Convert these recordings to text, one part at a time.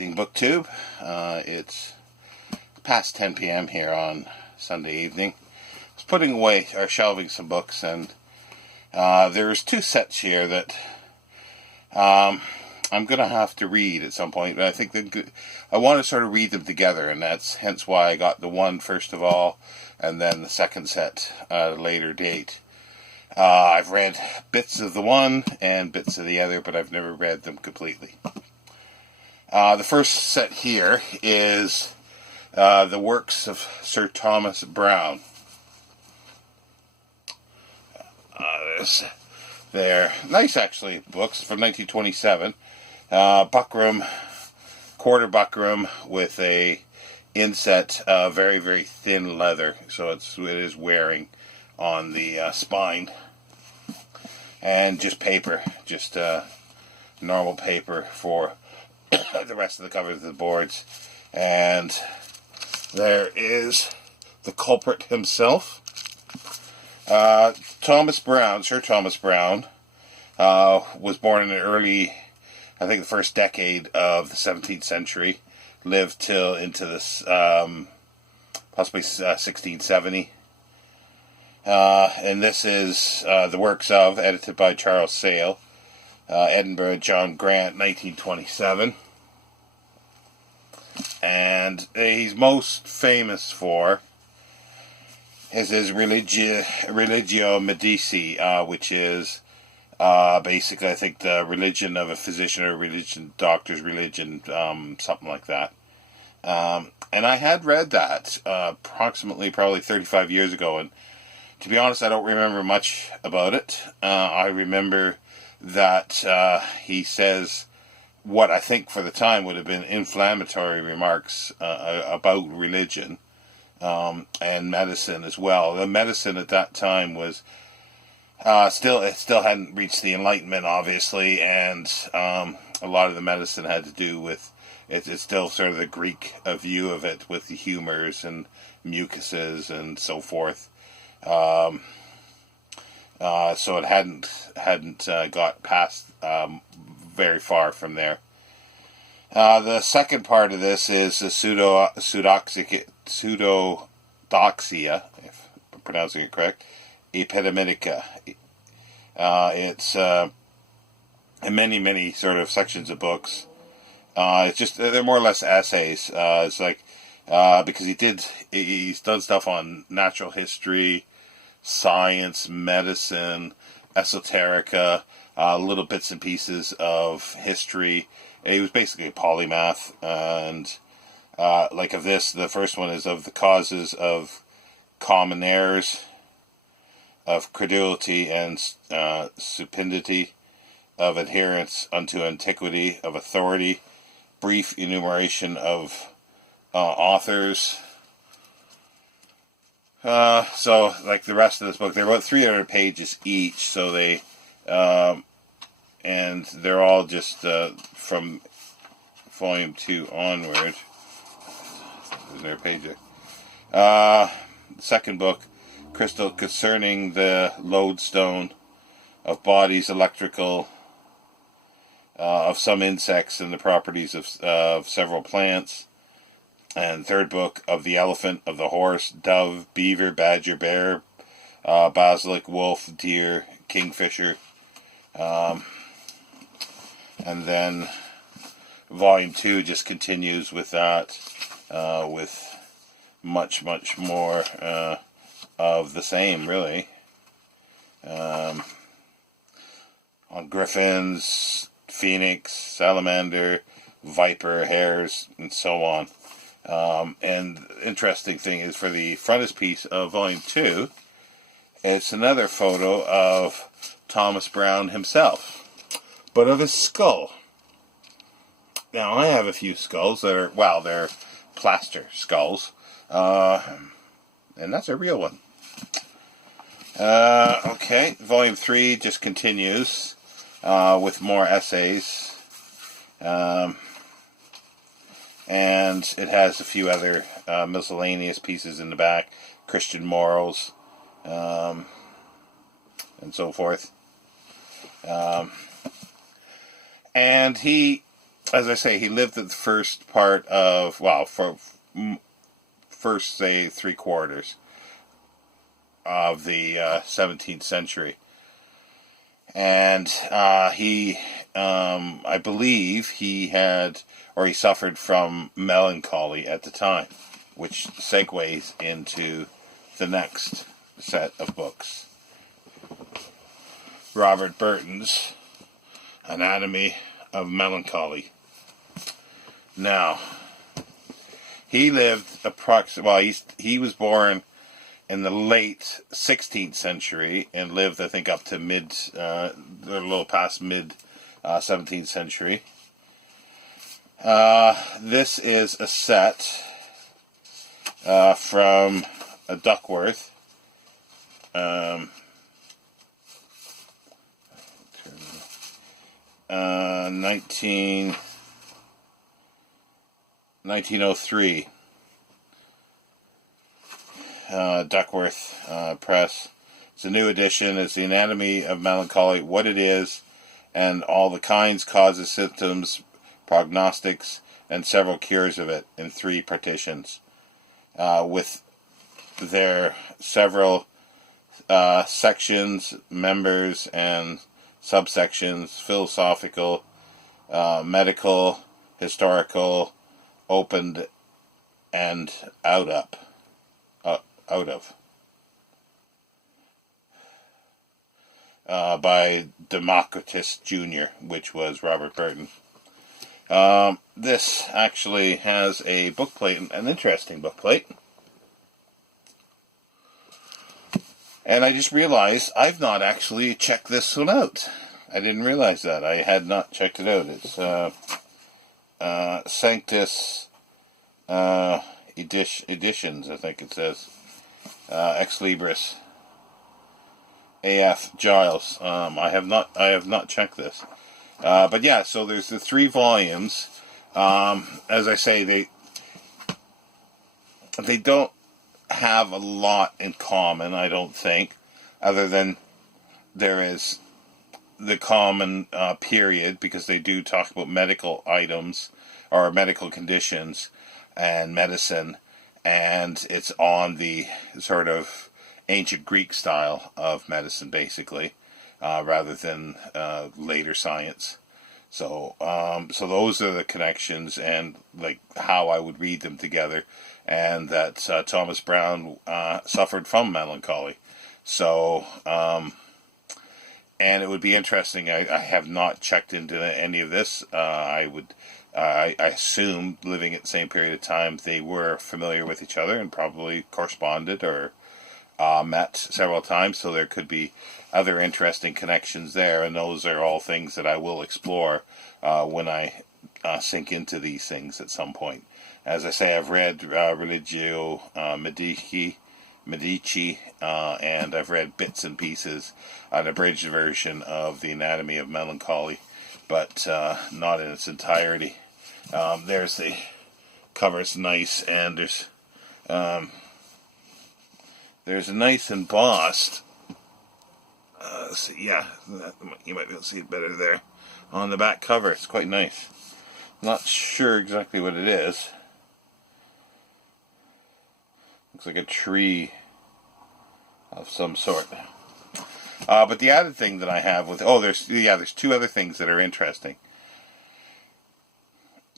evening booktube. It's past 10 p.m. here on Sunday evening. I was putting away or shelving some books, and there's two sets here that I'm going to have to read at some point. But I think I want to sort of read them together, and that's hence why I got the one first of all, and then the second set at a later date. I've read bits of the one and bits of the other, but I've never read them completely. The first set here is the works of Sir Thomas Browne. They're nice, actually, books from 1927. Buckram, quarter buckram with a inset, very, very thin leather, so it is wearing on the spine, and just paper, just normal paper for the rest of the covers of the boards. And there is the culprit himself. Thomas Browne, Sir Thomas Browne, was born in the early, I think the first decade of the 17th century, lived till into this, possibly 1670. And this is the works of, edited by Charles Sale, Edinburgh, John Grant, 1927. And he's most famous for his Religio Medici, which is basically, I think, the religion of a physician or doctor's religion, something like that. And I had read that approximately probably 35 years ago, and to be honest, I don't remember much about it. I remember that he says what I think for the time would have been inflammatory remarks about religion and medicine as well. The medicine at that time was it still hadn't reached the Enlightenment, obviously, and a lot of the medicine had to do with it's still sort of the Greek view of it, with the humors and mucuses and so forth. So it hadn't got past very far from there. The second part of this is the pseudodoxia, if I'm pronouncing it correct, epidemica. It's in many sort of sections of books. It's just, they're more or less essays. It's like, because he's done stuff on natural history, science, medicine, esoterica, little bits and pieces of history. He was basically a polymath, and like of this, the first one is of the causes of common errors, of credulity and stupidity, of adherence unto antiquity, of authority, brief enumeration of authors. So, like the rest of this book, they're about 300 pages each, so they, and they're all just from volume 2 onward. Is there a page there? Second book, Crystal Concerning the Lodestone of Bodies, Electrical, of some insects and the properties of several plants. And third book, of the elephant, of the horse, dove, beaver, badger, bear, basilic, wolf, deer, kingfisher. And then volume 2 just continues with that, with much more of the same, really. On griffins, phoenix, salamander, viper, hares, and so on. And interesting thing is, for the frontispiece of volume 2, it's another photo of Thomas Browne himself, but of his skull. Now, I have a few skulls that are, well, they're plaster skulls, and that's a real one. Okay, volume 3 just continues with more essays. And it has a few other miscellaneous pieces in the back, Christian morals, and so forth. And he as I say, he lived at the first part of, well, for first, say, 3/4 of the 17th century. And he, I believe he had, or he suffered from melancholy at the time, which segues into the next set of books. Robert Burton's Anatomy of Melancholy. Now, he lived he was born in the late 16th century and lived, I think, up to a little past mid 17th century. This is a set from a Duckworth. 1903. Duckworth Press. It's a new edition. It's the Anatomy of Melancholy, what it is, and all the kinds, causes, symptoms, prognostics, and several cures of it in 3 partitions, with their several sections, members, and subsections: philosophical, medical, historical, opened, and out of. By Democritus Jr., which was Robert Burton. This actually has a bookplate, an interesting bookplate. And I just realized I've not actually checked this one out. I didn't realize that. I had not checked it out. It's Sanctus Editions, I think it says. Ex Libris. A.F. Giles. I have not checked this. But yeah, so there's the 3 volumes. As I say, they don't have a lot in common, I don't think, other than there is the common period, because they do talk about medical items or medical conditions and medicine, and it's on the sort of ancient Greek style of medicine, basically, rather than later science. So those are the connections, and like how I would read them together, and that Thomas Browne suffered from melancholy. So, and it would be interesting. I have not checked into any of this. I assume, living at the same period of time, they were familiar with each other and probably corresponded or met several times, so there could be other interesting connections there, and those are all things that I will explore when I sink into these things at some point. As I say, I've read Religio Medici, and I've read bits and pieces, an abridged version of the Anatomy of Melancholy, but not in its entirety. There's the cover's nice, and there's a nice embossed, so yeah, you might be able to see it better there, on the back cover. It's quite nice. Not sure exactly what it is. Looks like a tree of some sort. But the added thing that I have with, there's 2 other things that are interesting.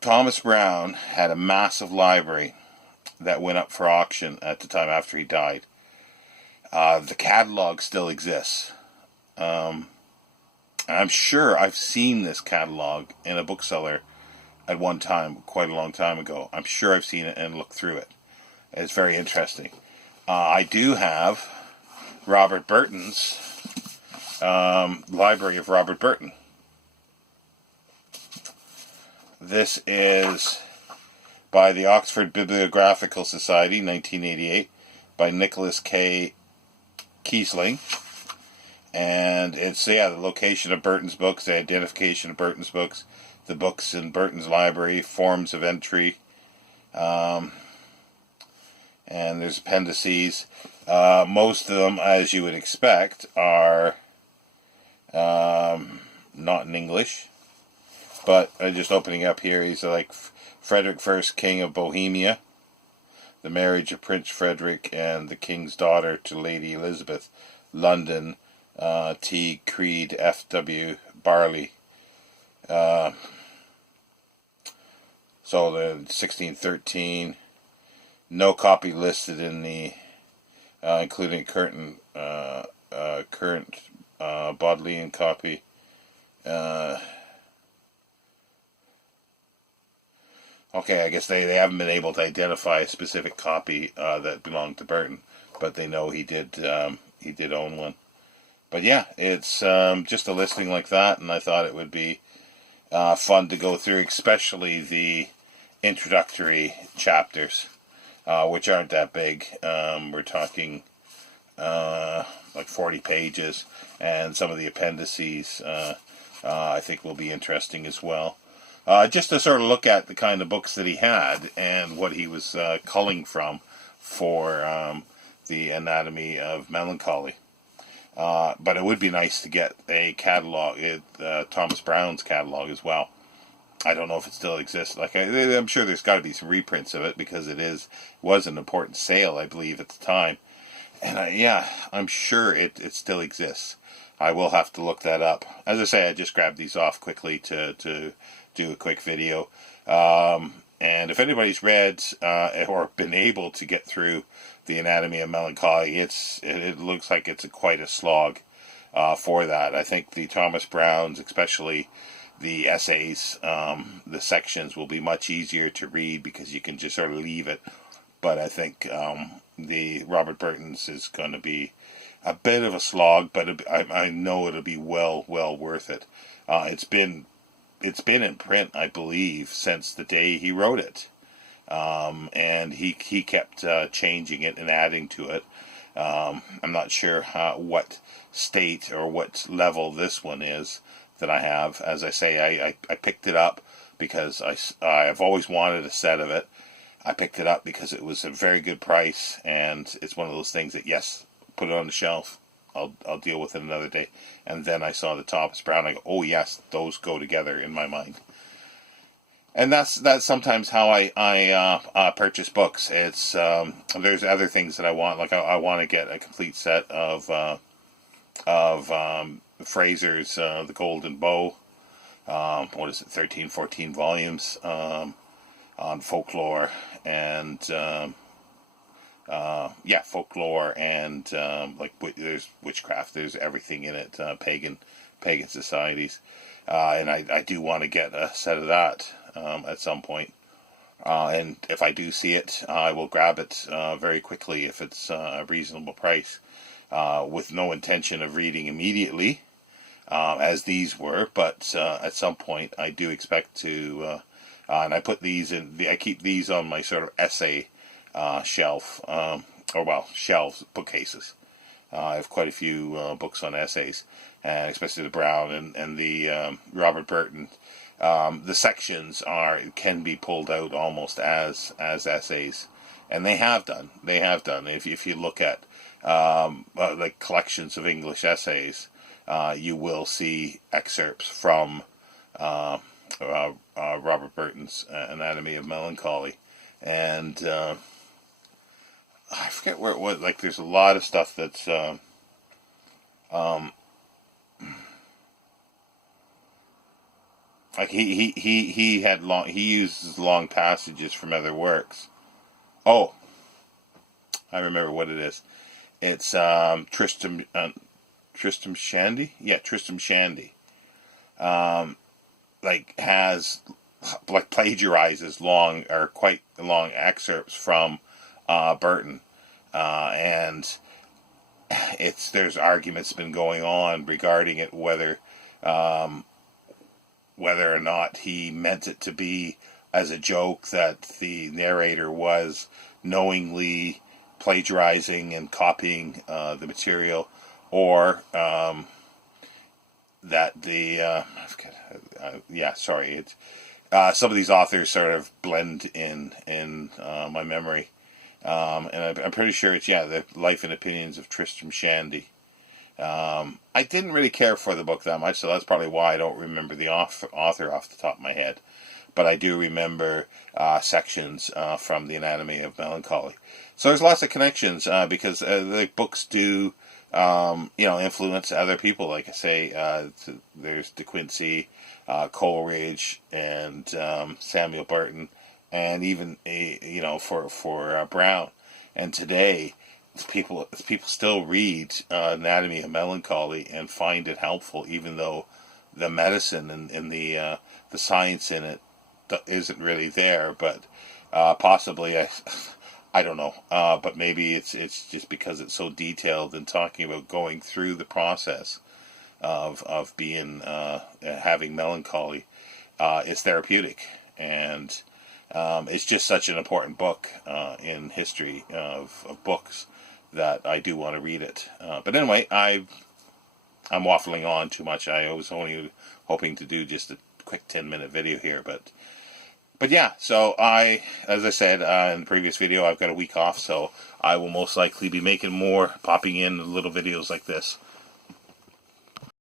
Thomas Browne had a massive library that went up for auction at the time after he died. The catalog still exists. I'm sure I've seen this catalog in a bookseller at one time, quite a long time ago. I'm sure I've seen it and looked through it. It's very interesting. I do have Robert Burton's Library of Robert Burton. This is by the Oxford Bibliographical Society, 1988, by Nicholas K. Kiesling. And it's, the location of Burton's books, the identification of Burton's books, the books in Burton's library, forms of entry, and there's appendices. Most of them, as you would expect, are not in English. But just opening up here, he's like Frederick I, King of Bohemia, the marriage of Prince Frederick and the King's daughter to Lady Elizabeth, London, T. Creed, F.W. Barley. So the 1613, no copy listed in the, including current Bodleian copy. Okay, I guess they haven't been able to identify a specific copy that belonged to Burton, but they know he did own one. But yeah, it's just a listing like that, and I thought it would be fun to go through, especially the introductory chapters, which aren't that big. We're talking like 40 pages, and some of the appendices I think will be interesting as well. Just to sort of look at the kind of books that he had and what he was culling from for the Anatomy of Melancholy. But it would be nice to get a catalog, Thomas Browne's catalog as well. I don't know if it still exists. Like I'm sure there's got to be some reprints of it, because it was an important sale, I believe, at the time. And I'm sure it still exists. I will have to look that up. As I say, I just grabbed these off quickly to do a quick video. And if anybody's read or been able to get through the Anatomy of Melancholy, it looks like it's quite a slog for that. I think the Thomas Browne's, especially the essays, the sections will be much easier to read because you can just sort of leave it. But I think the Robert Burton's is going to be a bit of a slog, but I know it'll be well worth it. It's been in print, I believe, since the day he wrote it. And he kept changing it and adding to it. I'm not sure what state or what level this one is that I have. As I say, I picked it up because I've always wanted a set of it. I picked it up because it was a very good price, and it's one of those things that, yes, put it on the shelf. I'll deal with it another day. And then I saw the Thomas Browne. I go, oh yes, those go together in my mind. And that's sometimes how I purchase books. It's there's other things that I want. Like I want to get a complete set of Fraser's The Golden Bow. What is it? 13, 14 volumes on folklore and folklore and like there's witchcraft. There's everything in it. Pagan societies, and I do want to get a set of that at some point. And if I do see it, I will grab it very quickly if it's a reasonable price, with no intention of reading immediately, as these were. But at some point, I do expect to. And I put these in. I keep these on my sort of essay shelf, shelves, bookcases. I have quite a few books on essays, and especially the Browne and the Robert Burton. The sections can be pulled out almost as essays, and they have done. If you look at like collections of English essays, you will see excerpts from Robert Burton's Anatomy of Melancholy, and I forget where it was. Like, there's a lot of stuff that's like he uses long passages from other works. Oh, I remember what it is. It's Tristram Shandy. Yeah, Tristram Shandy. Plagiarizes quite long excerpts from Burton, and there's arguments been going on regarding it, whether or not he meant it to be as a joke, that the narrator was knowingly plagiarizing and copying the material, or that some of these authors sort of blend in my memory, and I'm pretty sure it's the Life and Opinions of Tristram Shandy, I didn't really care for the book that much, so that's probably why I don't remember the author off the top of my head. But I do remember sections from The Anatomy of Melancholy. So there's lots of connections because the books do, influence other people. Like I say, there's De Quincey, Coleridge, and Samuel Burton, and even for Browne. And today, people still read Anatomy of Melancholy and find it helpful, even though the medicine and the science in it isn't really there. But possibly, I don't know. But maybe it's just because it's so detailed and talking about going through the process of being having melancholy is therapeutic, and it's just such an important book in history of books that I do want to read it. But anyway, I'm waffling on too much. I was only hoping to do just a quick 10-minute video here, but yeah. So as I said in the previous video, I've got a week off, so I will most likely be making more, popping in little videos like this.